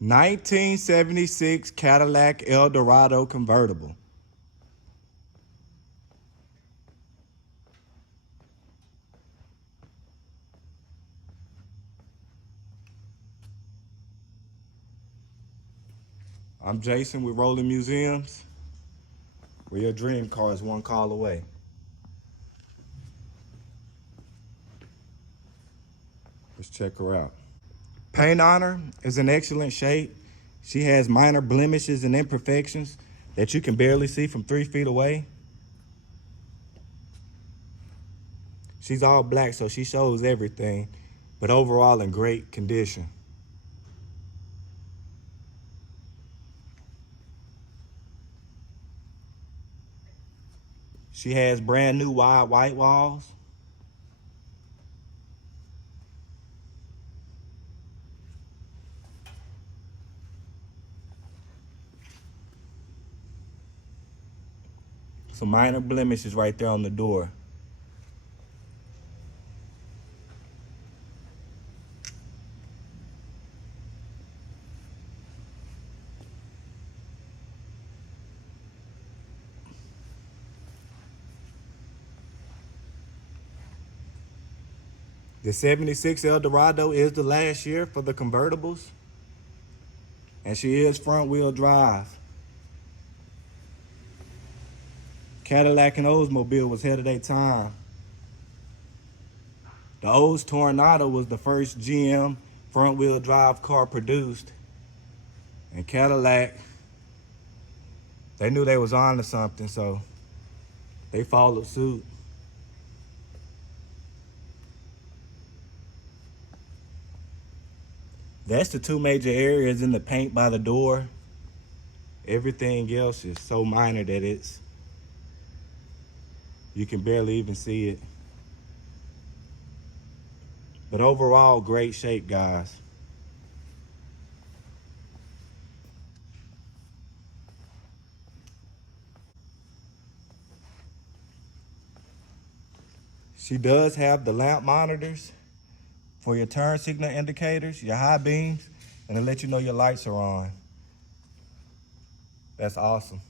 1976 Cadillac Eldorado convertible. I'm Jason with Rolling Museums, where your dream car is one call away. Let's check her out. Paint on her is in excellent shape. She has minor blemishes and imperfections that you can barely see from 3 feet away. She's all black, so she shows everything, but overall in great condition. She has brand new wide white walls. Some minor blemishes right there on the door. The 76 Eldorado is the last year for the convertibles, and she is front wheel drive. Cadillac and Oldsmobile was ahead of their time. The Olds Tornado was the first GM front wheel drive car produced, and Cadillac, they knew they was on to something, so they followed suit. That's the two major areas in the paint by the door. Everything else is so minor that you can barely even see it. But overall, great shape, guys. She does have the lamp monitors for your turn signal indicators, your high beams, and to let you know your lights are on. That's awesome.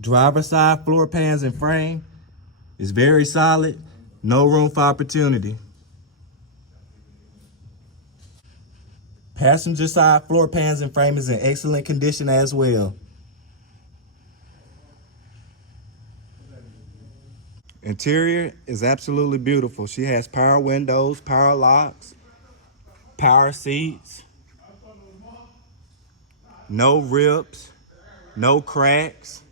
Driver side floor pans and frame is very solid, no room for opportunity. Passenger side floor pans and frame is in excellent condition as well. Interior is absolutely beautiful. She has power windows, power locks, power seats, no rips, no cracks.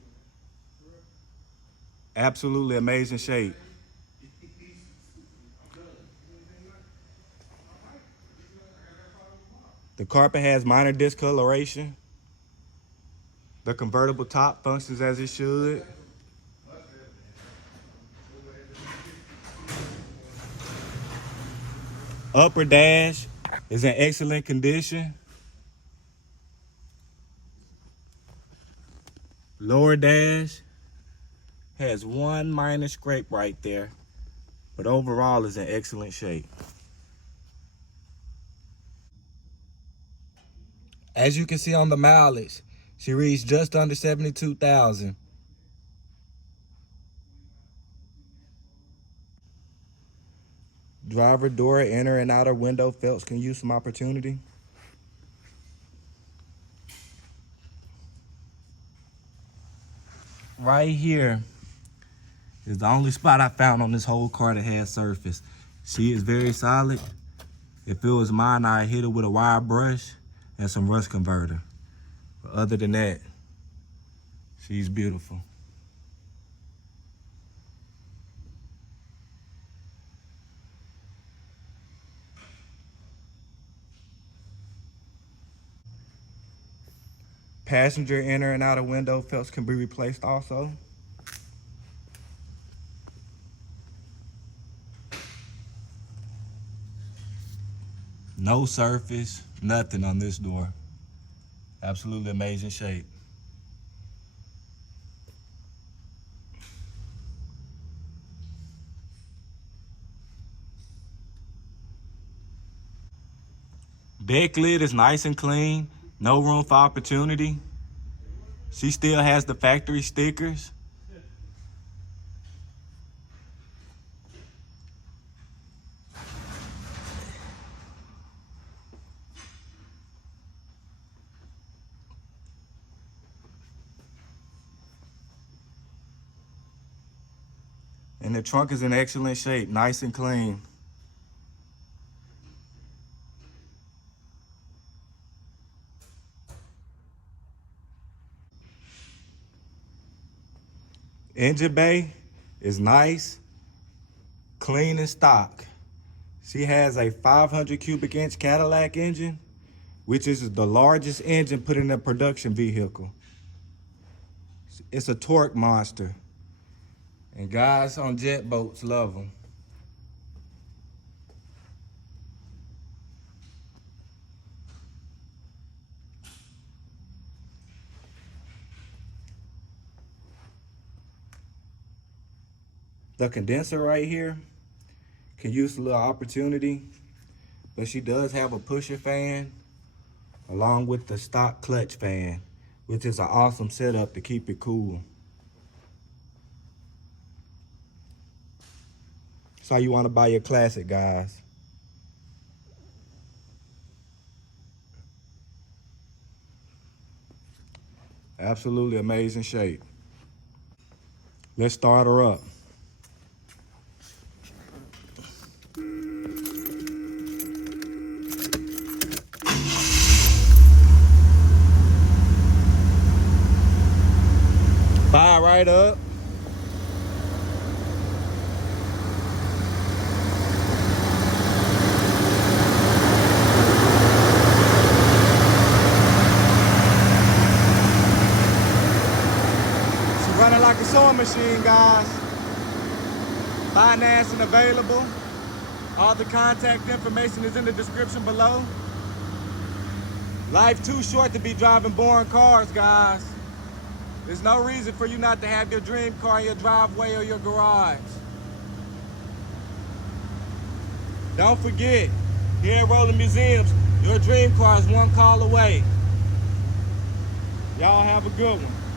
Absolutely amazing shape. The carpet has minor discoloration. The convertible top functions as it should. Upper dash is in excellent condition. Lower dash has one minor scrape right there, but overall is in excellent shape. As you can see on the mileage, she reads just under 72,000. Driver door, inner and outer window felts can use some opportunity. Right here is the only spot I found on this whole car that has surface. She is very solid. If it was mine, I'd hit it with a wire brush and some rust converter. But other than that, she's beautiful. Passenger inner and outer window felts can be replaced also. No surface, nothing on this door. Absolutely amazing shape. Deck lid is nice and clean. No room for opportunity. She still has the factory stickers. And the trunk is in excellent shape, nice and clean. Engine bay is nice, clean and stock. She has a 500 cubic inch Cadillac engine, which is the largest engine put in a production vehicle. It's a torque monster. And guys on jet boats love them. The condenser right here can use a little opportunity, but she does have a pusher fan along with the stock clutch fan, which is an awesome setup to keep it cool. That's how you want to buy your Classic, guys. Absolutely amazing shape. Let's start her up. Fire right up. She's running like a sewing machine, guys. Financing available. All the contact information is in the description below. Life too short to be driving boring cars, guys. There's no reason for you not to have your dream car in your driveway or your garage. Don't forget, here at Rolling Museums, your dream car is one call away. Y'all have a good one.